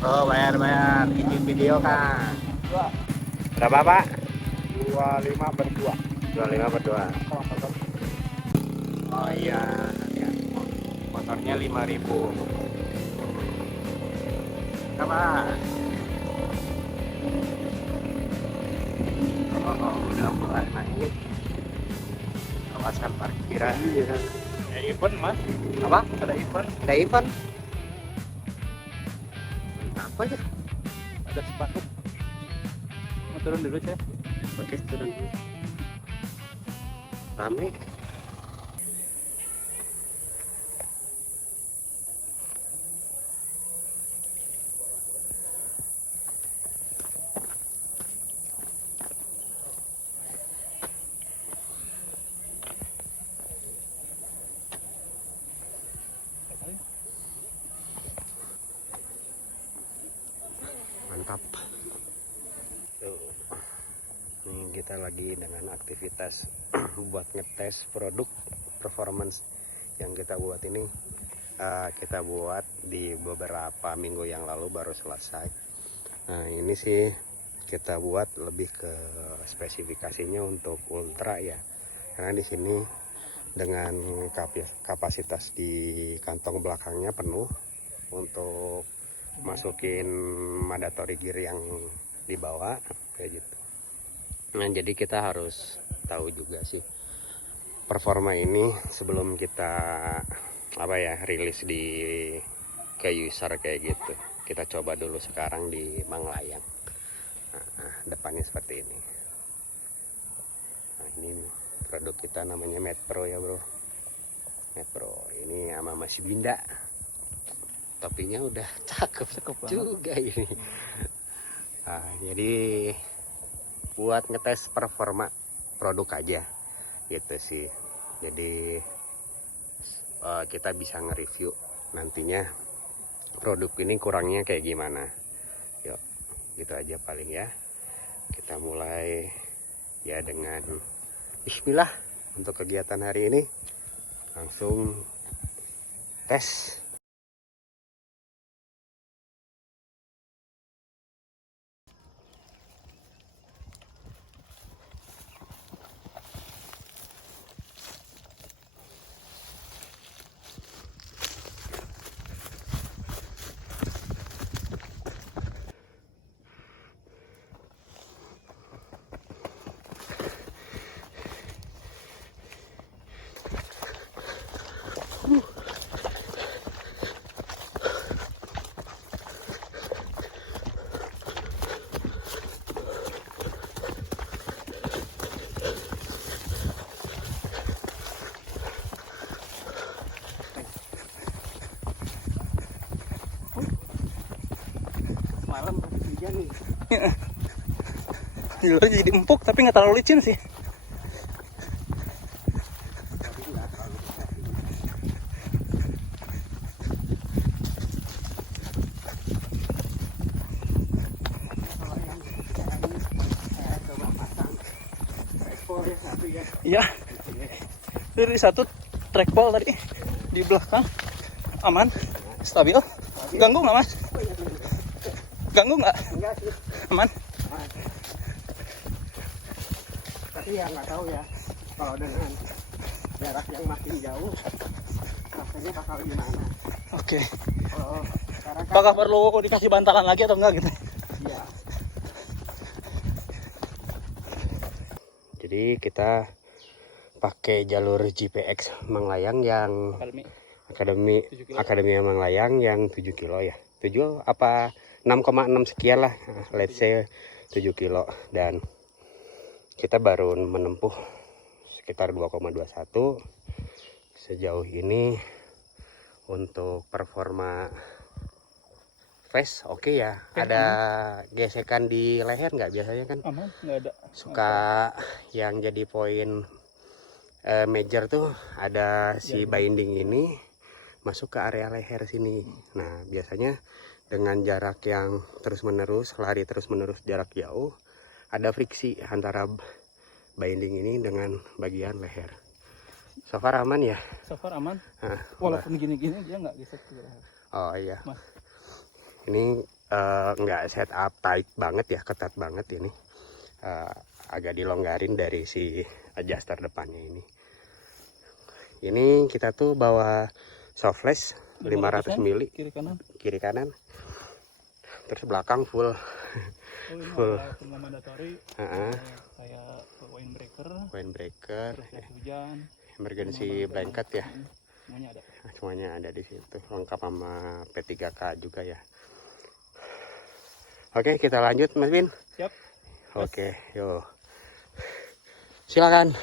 Oh, bayar izin video kan. Dua. Berapa Pak? 25 berdua. 25 berdua. Oh iya, ya. Motornya 5.000. Apa? Oh, udah mulai naik. Kawasan parkiran. Ya, event mas. Apa? Ada event. Ada event? Apa aja? Ada sepatu. Mau turun dulu saya. Oke, turun. Rame. Mantap. Tuh. Ini kita lagi dengan aktivitas buat ngetes produk performance yang kita buat ini. Kita buat di beberapa minggu yang lalu baru selesai. Nah ini sih kita buat lebih ke spesifikasinya untuk ultra ya, karena di sini dengan kapasitas di kantong belakangnya penuh untuk masukin mandatory gear yang dibawa kayak gitu. Nah jadi kita harus tahu juga sih performa ini sebelum kita rilis di ke user kayak gitu. Kita coba dulu sekarang di Manglayang. Nah, depannya seperti ini. Nah ini produk kita namanya Metro ya bro. Metro ini sama Mas Binda. Topinya udah cakep juga ini. Nah, jadi buat ngetes performa produk aja gitu sih. Jadi kita bisa nge-review nantinya produk ini kurangnya kayak gimana. Yuk gitu aja paling ya. Kita mulai ya dengan bismillah untuk kegiatan hari ini. Langsung tes. Malam hujan nih. Di luar jadi empuk tapi nggak terlalu licin sih. Iya. Dari satu trackball tadi di belakang aman, stabil. Ganggu nggak mas? Ganggu nggak? Enggak sih. Aman. Tapi ya nggak tahu ya kalau dengan jarak yang makin jauh rasanya bakal gimana. Oke. Oh, sekarang kan Apakah perlu dikasih bantalan lagi atau enggak gitu? ya. Jadi kita pakai jalur GPX Manglayang yang Akademi Manglayang yang 7 kilo ya. 7 apa 6,6 sekian lah, let's say 7 kilo, dan kita baru menempuh sekitar 2,21 sejauh ini. Untuk performa face oke ya. Ada gesekan di leher nggak? Biasanya kan Aman, nggak ada. suka yang jadi poin major tuh ada si binding ini masuk ke area leher sini. Nah biasanya dengan jarak yang terus-menerus, lari terus-menerus jarak jauh, ada friksi antara binding ini dengan bagian leher. So far aman ya? So far aman. Nah, Walaupun gini-gini dia nggak gesek ke leher. oh iya. Mas. Ini nggak set up tight banget ya, ketat banget ini. Agak dilonggarin dari si adjuster depannya ini. Ini kita tuh bawa soft flash 500 mili kiri kanan, terus belakang full. Full. Mandatory. Kayak windbreaker, hujan, emergency blanket ya. Semuanya ada. Semuanya ada di situ, lengkap sama P3K juga ya. Oke, kita lanjut Mas Bin. Siap. Oke, yuk. Silakan.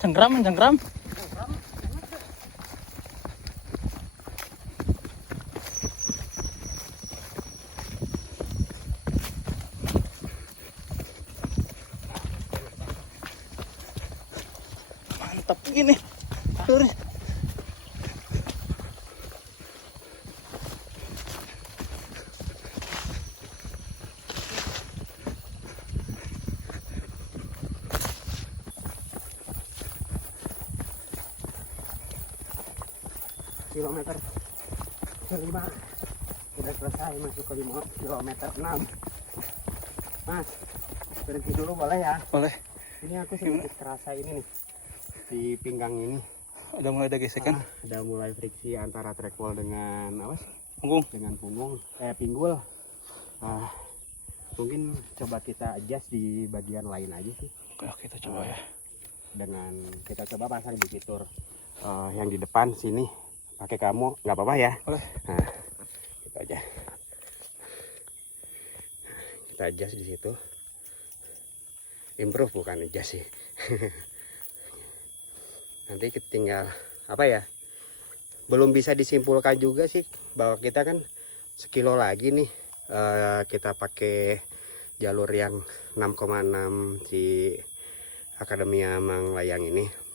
Cengkram. Mantap gini. Terus. Kilometer 5 udah selesai, masuk ke kilometer 6. Mas, berhenti dulu boleh ya? Boleh. Ini aku sedikit kerasa ini nih di pinggang ini. Udah mulai ada gesekan. Ada mulai friksi antara trackwall dengan apa sih? Punggung. Dengan pinggul. Mungkin coba kita adjust di bagian lain aja sih. Oke, kita coba ya. Dengan kita coba pasang di fitur yang di depan sini. Pakai kamu nggak apa-apa ya? Boleh. Nah, gitu aja. Kita adjust di situ. Improve bukan adjust sih. Nanti kita tinggal apa ya? Belum bisa disimpulkan juga sih bahwa kita kan sekilo lagi nih kita pakai jalur yang 6,6 si Akademia Manglayang ini.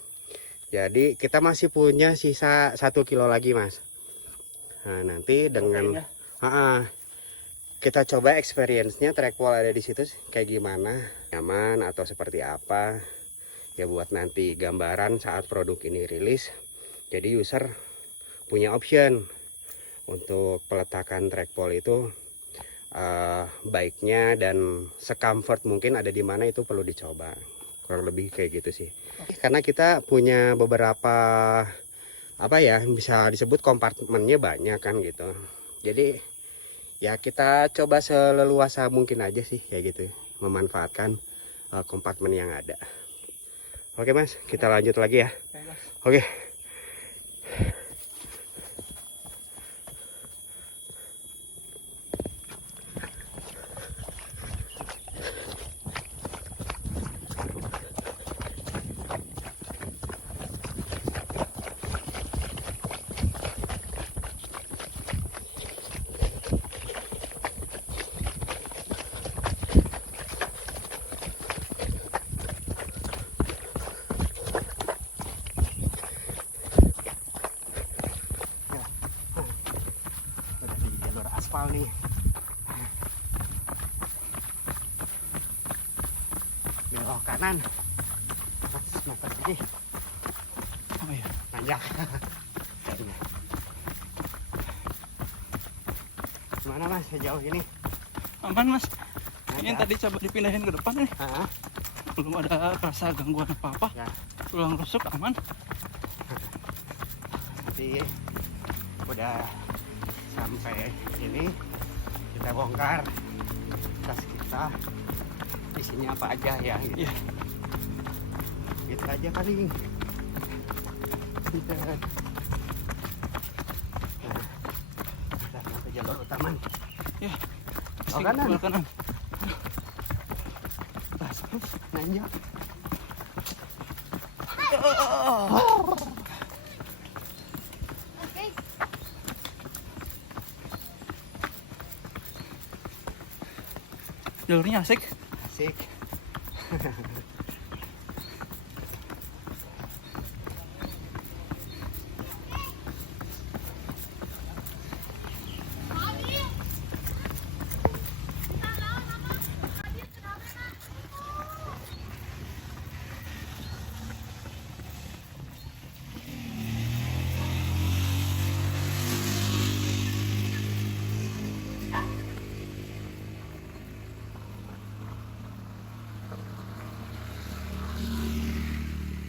Jadi kita masih punya sisa 1 kilo lagi Mas. Nah nanti dengan kita coba experience-nya trackwall ada di situ kayak gimana, nyaman atau seperti apa ya, buat nanti gambaran saat produk ini rilis. Jadi user punya option untuk peletakan trackwall itu baiknya dan secomfort mungkin ada di mana, itu perlu dicoba. Kurang lebih kayak gitu sih. Karena kita punya beberapa apa ya, bisa disebut kompartemennya banyak kan gitu. Jadi ya kita coba seleluasa mungkin aja sih kayak gitu, memanfaatkan kompartemen yang ada. Oke Mas, kita lanjut lagi ya. Oke. Aspal nih, belok kanan 100 meter lagi. Oh iya, nanjak. Gimana Mas sejauh ini? aman Mas. Ini tadi coba dipindahin ke depan nih. Belum ada rasa gangguan apa-apa ya. Tulang rusuk aman. Nanti udah sampai ini kita bongkar tas kita, isinya apa aja ya gitu. Iya. Gitu aja kali. Kita nah, kita sampai jalur utama. Ya. Oh, kanan. Sebelah kanan. Tas, nanjak. Jalurnya asik. Asik.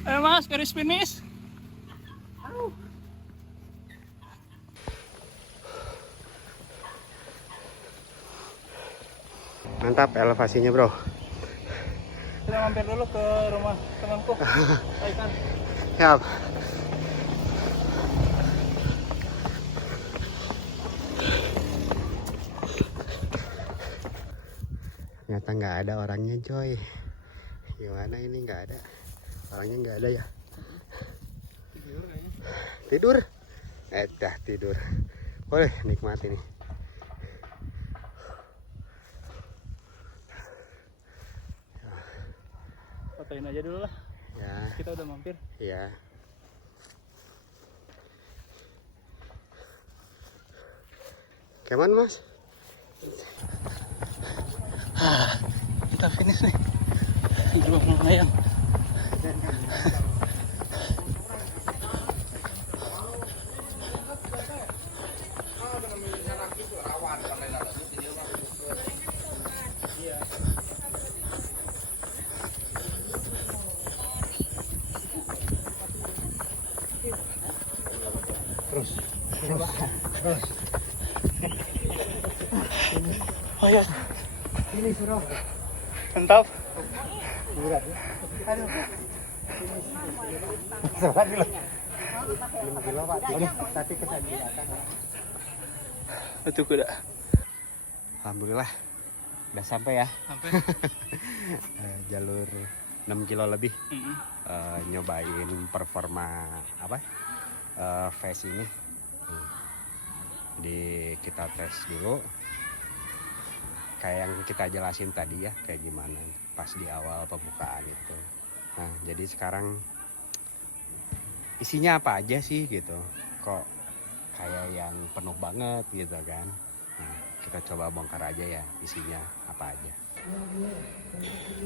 Ayo Mas, garis finish. Mantap elevasinya, Bro. Kita mampir dulu ke rumah temanku. Aikan. Siap. Ternyata nggak ada orangnya, coy. Gimana ini nggak ada? Orangnya nggak ada ya? Tidur? Dah tidur. Boleh nikmati nih. Fotoin aja dulu lah. Ya, Kita udah mampir. ya. Keman, Mas? Kita finish nih. Di rumah Melayang. Oh ya. Ini suruh. Mantap. Berat ya? Aduh. Sobat dulu. 5 kilo, Pak. Aduh, tapi kesakitan. Itu kuda. Alhamdulillah. Udah sampai ya. Sampai. Jalur 6 kilo lebih. Mm-mm. Nyobain performa apa? Face ini. Jadi kita tes dulu. Kayak yang kita jelasin tadi ya, kayak gimana pas di awal pembukaan itu. Nah, jadi sekarang isinya apa aja sih gitu. Kok kayak yang penuh banget gitu kan. Nah, kita coba bongkar aja ya isinya apa aja.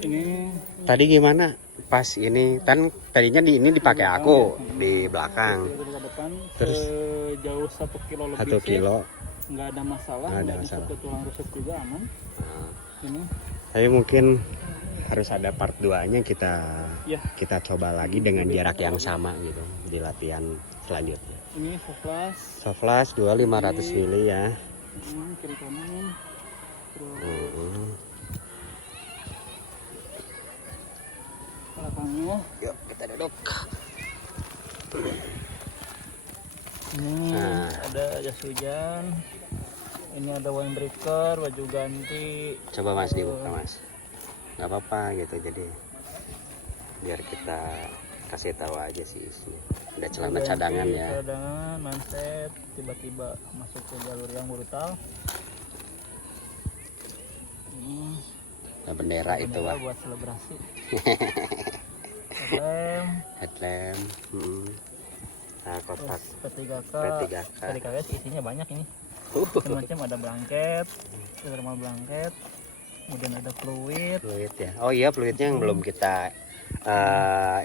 Ini Tadi gimana? Pas ini kan tadinya ini dipakai aku di belakang. ke depan Terus sejauh 1 kilo lebih 1 kilo. nggak ada masalah, Nggak ada nggak masalah. disebut tulang rusuk juga aman. Ini Tapi mungkin harus ada part 2-nya ya, kita coba lagi dengan jarak yang sama gitu di latihan selanjutnya. ini soflas, Soflas 2500 mili ya. kiri kanan, terus belakangnya. Yuk kita duduk. Ini Nah. ada jas hujan. Ini ada windbreaker, baju ganti. Coba Mas dibuka Mas. Nggak apa-apa gitu, jadi biar kita kasih tahu aja sih isinya. Ada celana Ganti, cadangan ya. Cadangan, manset, tiba-tiba masuk ke jalur yang brutal. Ini Ada bendera itu bendera Pak. buat selebrasi. Lem, Headlamp. Nah, kotak terus P3K. P3K. P3K isinya banyak ini. Macam-macam, ada blanket, thermal blanket, kemudian ada fluid. Fluid ya. Oh iya, fluidnya yang belum kita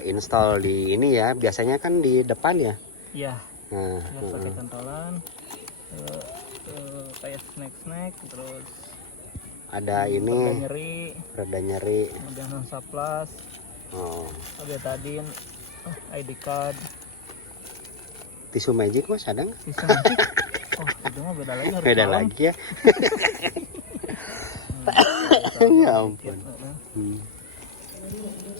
install di ini ya. Biasanya kan di depan ya. Iya, Nah, ya, pakai cantolan, kayak snack, terus ada reda ini nyeri, reda nyeri. kemudian Hansaplast, Oh, betadine, ID card, tisu magic Mas ada nggak? tisu magic. Oh, itu mah beda lagi, harus Beda malam. lagi ya. Ya ampun.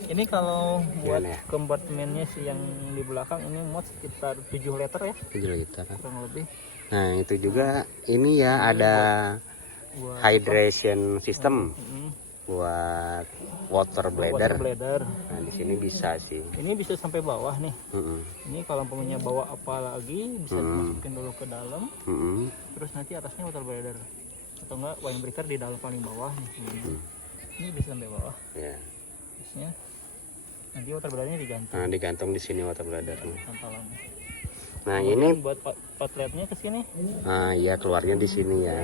Ini kalau buat Gimana ya? kompartemennya sih yang di belakang ini muat sekitar 7 liter ya 7 liter. kurang lebih. Nah itu juga ini ya ada Buat hydration system Mm-mm. buat water Water bladder. bladder. Nah di sini bisa sih. Ini bisa sampai bawah nih. Mm-mm. Ini kalau punya bawa apa lagi bisa dimasukin dulu ke dalam. Mm-mm. Terus nanti atasnya water bladder atau enggak wine breaker di dalam paling bawah nih. Ini bisa sampai bawah. Ya. Terusnya nanti water bladdernya digantung Nah digantung di sini water bladdernya. pantalannya. Nah Kemudian ini, buat outletnya ke sini. nah iya keluarnya di sini ya.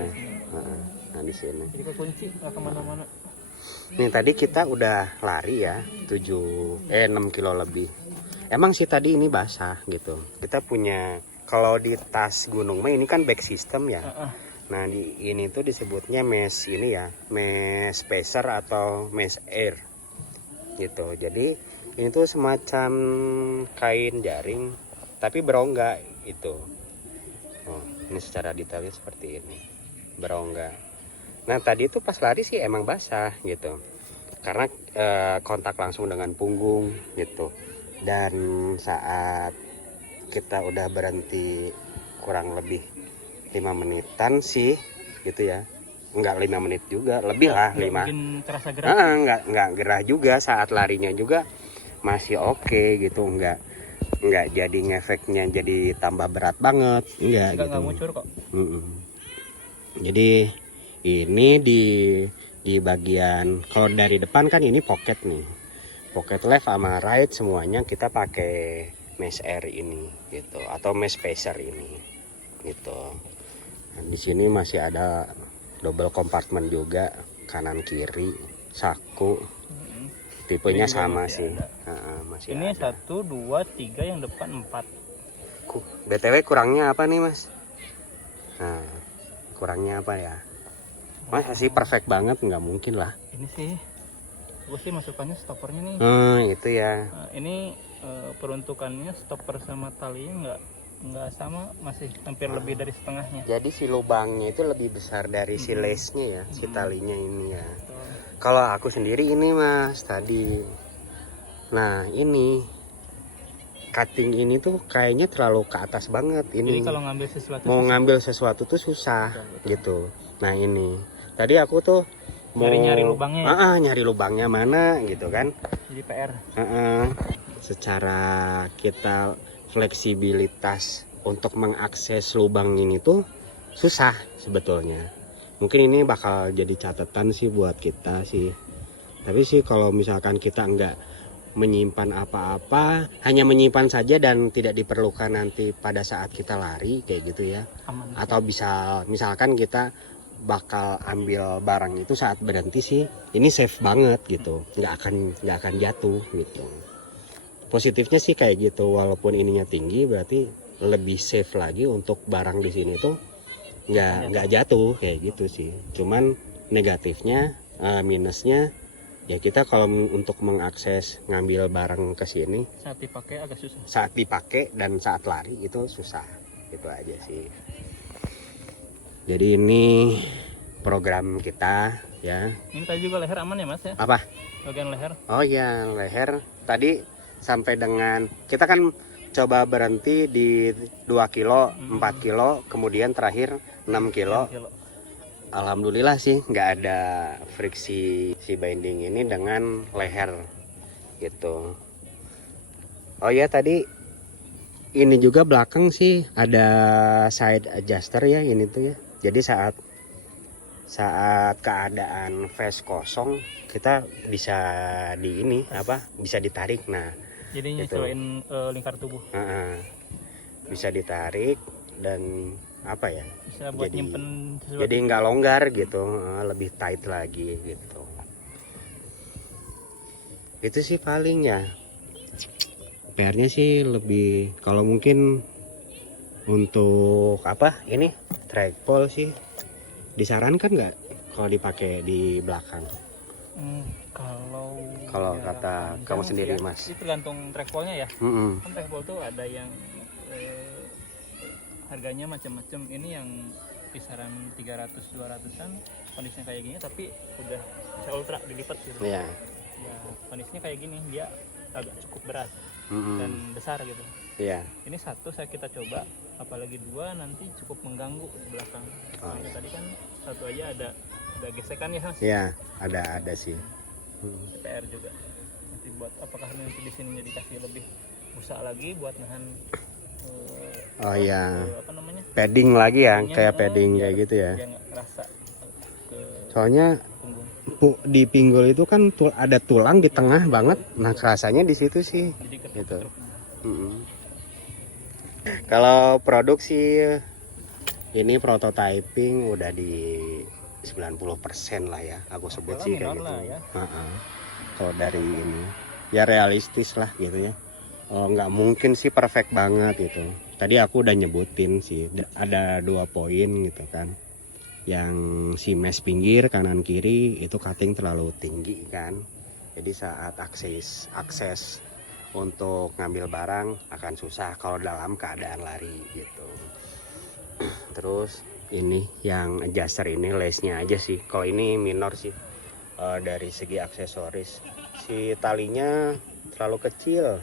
Nah di sini. Jadi kekunci nggak kemana-mana. Nih tadi kita udah lari ya 6 kilo lebih. Emang sih tadi ini basah gitu. Kita punya kalau di tas gunung mah ini kan back system ya. Nah di ini tuh disebutnya mesh ini ya, mesh spacer atau mesh air gitu. Jadi ini tuh semacam kain jaring tapi berongga itu. Oh, ini secara detailnya seperti ini, berongga. Nah tadi itu pas lari sih emang basah gitu, karena kontak langsung dengan punggung gitu. Dan saat kita udah berhenti kurang lebih 5 menitan sih gitu ya, enggak 5 menit juga, lebih lah 5. Mungkin terasa gerah. Enggak gerah juga, saat larinya juga masih oke gitu, enggak jadi ngefeknya jadi tambah berat banget, enggak gitu. Enggak ngucur kok. Jadi ini di bagian kalau dari depan kan ini pocket nih, pocket left sama right semuanya kita pakai mesh air ini gitu atau mesh spacer ini gitu. Nah, di sini masih ada double compartment juga kanan kiri, saku tipenya Ini juga sama masih sih. ada. Masih Ini ada. 1, 2, 3 yang depan 4. BTW kurangnya apa nih mas? Nah kurangnya apa ya? Masa sih perfect banget? Nggak mungkin lah. Ini sih gue sih masukannya stoppernya nih. Itu ya. Nah, ini peruntukannya stopper sama talinya nggak sama, masih hampir lebih dari setengahnya. Jadi si lubangnya itu lebih besar dari si lace-nya ya, si talinya ini ya. Kalau aku sendiri ini mas tadi, nah ini cutting ini tuh kayaknya terlalu ke atas banget ini. Jadi kalau ngambil sesuatu Mau ngambil sesuatu tuh susah gitu. Nah ini tadi aku tuh mau nyari lubangnya. Nyari lubangnya mana gitu kan. Jadi PR. Secara kita fleksibilitas untuk mengakses lubang ini tuh susah sebetulnya. Mungkin ini bakal jadi catatan sih buat kita sih. Tapi sih kalau misalkan kita nggak menyimpan apa-apa, hanya menyimpan saja dan tidak diperlukan nanti pada saat kita lari kayak gitu ya. Aman. Atau misalkan kita bakal ambil barang itu saat berhenti sih, ini safe banget gitu, nggak akan jatuh gitu. Positifnya sih kayak gitu, walaupun ininya tinggi berarti lebih safe lagi untuk barang di sini tuh nggak jatuh kayak gitu sih. Cuman negatifnya, minusnya ya kita kalau untuk mengakses ngambil barang ke sini Saat dipakai agak susah. saat dipakai dan saat lari itu susah, itu aja sih. Jadi ini program kita ya. Ini tadi juga leher aman ya mas ya? Apa? Bagian leher. Oh iya, leher tadi sampai dengan kita kan coba berhenti di 2 kilo, 4 kilo, kemudian terakhir 6 kilo. Alhamdulillah sih nggak ada friksi si binding ini dengan leher gitu. Oh ya tadi ini juga belakang sih ada side adjuster ya ini tuh ya. Jadi saat keadaan face kosong kita bisa bisa ditarik. Nah Jadi gitu. nyesuaiin lingkar tubuh. Bisa ditarik dan apa ya? Bisa buat nyimpen sesuatu. Jadi nggak longgar gitu, lebih tight lagi gitu. Itu sih paling ya. PR-nya sih lebih kalau mungkin untuk apa ini trackball sih disarankan nggak kalau dipakai di belakang? Kalau kata kamu sendiri ya, mas? itu tergantung trackballnya ya. Kan trackball tuh ada yang harganya macam-macam. Ini yang kisaran 300-200an kondisinya kayak gini, tapi udah bisa ultra dilipat gitu. Iya. Ya kondisinya kayak gini, dia agak cukup berat Mm-mm. dan besar gitu. Iya. Ini satu kita coba, apalagi dua nanti cukup mengganggu di belakang. Oh. Soalnya tadi kan satu aja ada gesekan ya Mas. Iya, ada sih. PR juga. Nanti buat apakah nanti di sini dikasih lebih busa lagi buat nahan Oh iya. apa namanya? Padding lagi ya, Paddingnya, kayak padding biar kayak gitu ya. Dia nggak kerasa ke Soalnya punggung. di pinggul itu kan ada tulang di tengah banget. Nah, kerasanya di situ sih. Jadi Gitu. ketruk. Kalau produksi ini prototyping udah di 90% lah ya. Aku sebut Oke lah, sih kayak minor gitu. lah ya. Kalau dari ini ya realistis lah gitu ya. Oh, nggak mungkin sih perfect banget gitu. Tadi aku udah nyebutin sih ada 2 poin gitu kan. Yang si mesh pinggir kanan kiri itu cutting terlalu tinggi kan. Jadi saat akses untuk ngambil barang akan susah kalau dalam keadaan lari gitu. Terus ini yang adjuster ini lace-nya aja sih. Kalau ini minor sih. Dari segi aksesoris si talinya terlalu kecil.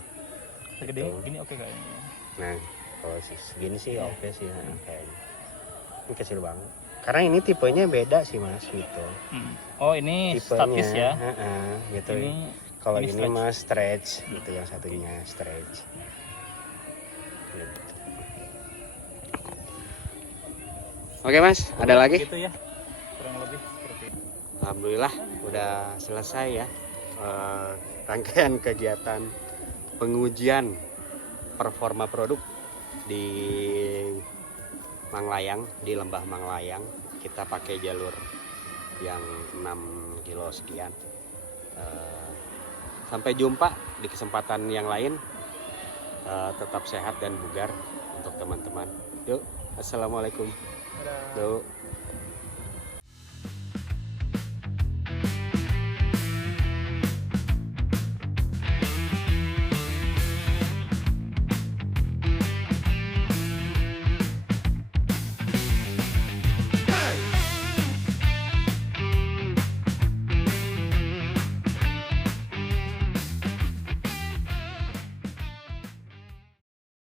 Segede Gitu. gini oke kayaknya. Nah, kalau segini sih oke sih kayaknya. Ini kecil banget. Karena ini tipenya beda sih Mas gitu. Oh ini Tipenya, statis ya. Gitu. Ini Kalau ini ini Mas stretch gitu, yang satunya stretch. Gitu. Oke Mas, ada lagi? Gitu ya. Kurang lebih seperti itu. Alhamdulillah udah selesai ya rangkaian kegiatan pengujian performa produk di Manglayang, di Lembah Manglayang. Kita pakai jalur yang 6 kilo sekian. Sampai jumpa di kesempatan yang lain. Tetap sehat dan bugar untuk teman-teman. Yuk, assalamualaikum. Dadah. Yuk.